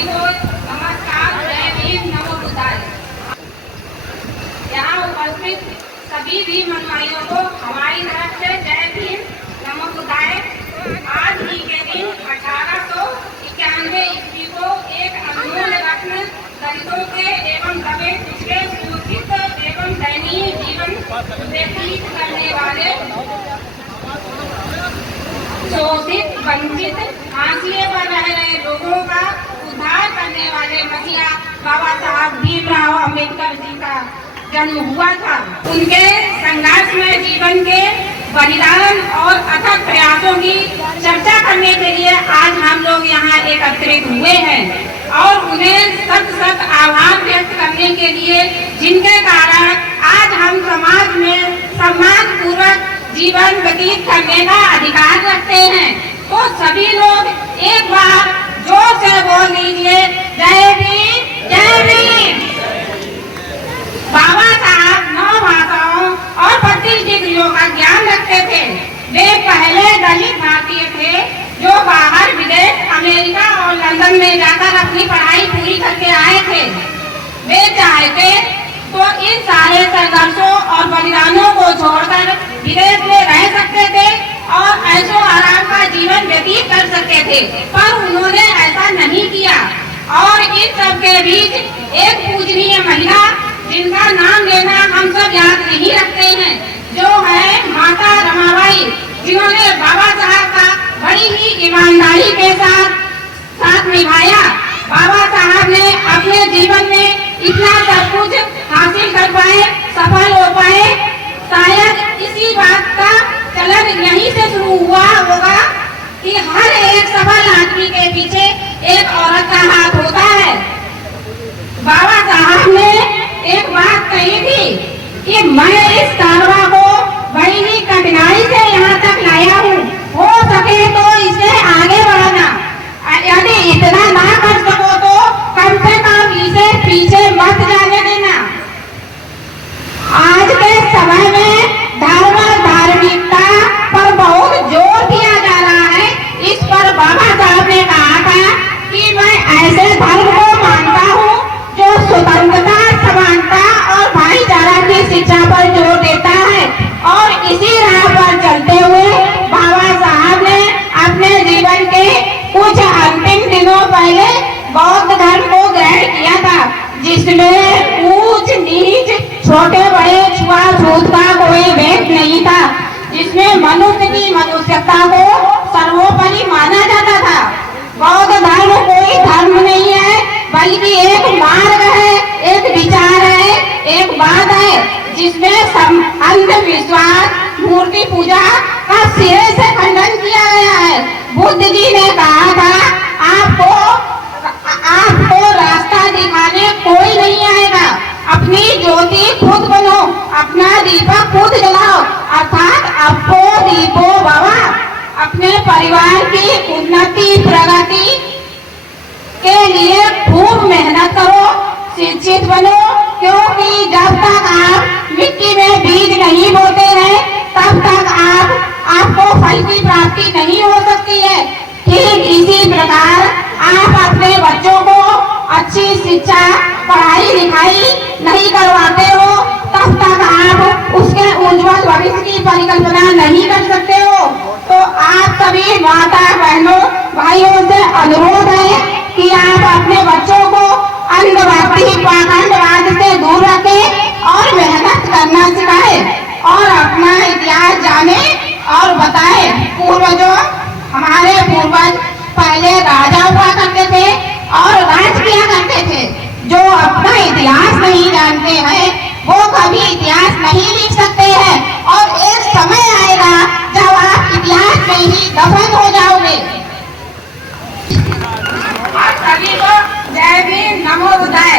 सभी को नमस्कार, जय भीम, नमो बुद्धाय। यहाँ उपस्थित सभी भीम अनुयायियों को हमारी तरफ से जय भीम, नमो बुद्धाय। आज ही के दिन 1891 ईस्वी को एक अनमोल रत्न दलितों के एवं दबे पिछड़े शोषित एवं दयनीय जीवन व्यतीत करने वाले, शोषित, वंचित, हाशिए पर रह रहे लोगों का उद्धार करने वाले मसीहा बाबा साहब भीमराव अम्बेडकर जी का जन्म हुआ था। उनके संघर्षमय जीवन के बलिदान और अथक प्रयासों की चर्चा करने के लिए आज हम लोग यहाँ एकत्रित हुए हैं और उन्हें सत सत आभार व्यक्त करने के लिए, जिनके कारण आज हम समाज में सम्मान पूर्वक जीवन व्यतीत करने का अधिकार रखते हैं। तो सभी लोग एक बार जोर से बोल दीजिए, जय भीम, जय भीम। बाबा साहब 9 भाषाओं और 32 डिग्रियों का ज्ञान रखते थे। वे पहले दलित भारतीय थे जो बाहर विदेश, अमेरिका और लंदन में जाकर अपनी पढ़ाई पूरी करके आए थे। वे चाहते तो इन सारे संघर्षों और बलिदानों को छोड़कर विदेश में रह सकते थे और ऐशो आराम का जीवन व्यतीत कर सकते थे, पर उन्होंने ऐसा नहीं किया। और इन सब के बीच एक पूजनीय महिला, जिनका नाम लेना हम सब याद नहीं रखते हैं, जो है माता रमाबाई, जिन्होंने बाबा साहब का बड़ी ही ईमानदारी के साथ निभाया। बाबा साहब ने अपने जीवन में इतना सब कुछ हासिल कर पाए, सफल हो पाए, शायद इसी बात का चलन यहीं से शुरू हुआ होगा कि हर एक सफल आदमी के पीछे एक औरत का हाथ होता है। बाबा साहब ने एक बात कही थी कि मैं इस कारवां को बड़ी ही कठिनाई से यहाँ तक लाया हूँ, हो सके तो इसे आगे बढ़ाना, यदि इतना ना कर सको तो कम से कम इसे पीछे मत जाने देना। आज के समय में धर्म, धार्मिकता पर बहुत जोर दिया जा रहा है। इस पर बाबा साहब ने कहा था कि मैं ऐसे धर्म को मानता हूँ जो स्वतंत्रता, समानता और भाईचारा की शिक्षा पर जोर देता है। और इसी राह पर चलते हुए बाबा साहब ने अपने जीवन के कुछ अंतिम दिनों पहले बौद्ध धर्म को ग्रहण किया था, जिसमें ऊंच नीच, छोटे बड़े, छुआछूत का कोई भेद नहीं था, जिसमें मनुष्य की मनुष्यता को सर्वोपरि माना जाता था। बौद्ध धर्म कोई धर्म नहीं है, बल्कि एक मार्ग है, एक विचार है, एक बात है, जिसमें अंधविश्वास, मूर्ति पूजा का सिरे से खंडन किया गया है। बुद्ध जी ने कहा था, आपको रास्ता दिखाने कोई नहीं आएगा, अपनी ज्योति खुद बनो, अपना दीपक खुद जलाओ, अर्थात अपो दीपो भव। अपने परिवार की उन्नति, प्रगति के लिए खूब मेहनत करो, शिक्षित बनो, क्योंकि जब तक आप मिट्टी में बीज नहीं बोते हैं तब तक आपको फल की प्राप्ति नहीं हो सकती है। ठीक इसी प्रकार आप अपने बच्चों को अच्छी शिक्षा, पढ़ाई लिखाई नहीं करवाते हो तब तक आप उसके उज्जवल भविष्य की परिकल्पना नहीं कर सकते हो। तो आप सभी माता बहनों, भाइयों से अनुरोध है कि आप अपने बच्चों को अंधभक्ति, पाखंडवाद से दूर रखें और मेहनत करना सिखाएं और अपना इतिहास जाने और बताएं। पूर्वजों, हमारे पूर्वज पहले राजा हुआ करते थे और राज किया करते थे। जो अपना इतिहास नहीं जानते हैं वो कभी इतिहास नहीं लिख सकते हैं और एक समय आएगा जब आप इतिहास में ही दफन हो जाओगे। आप सभी को जय भीम, नमो बुद्धाय।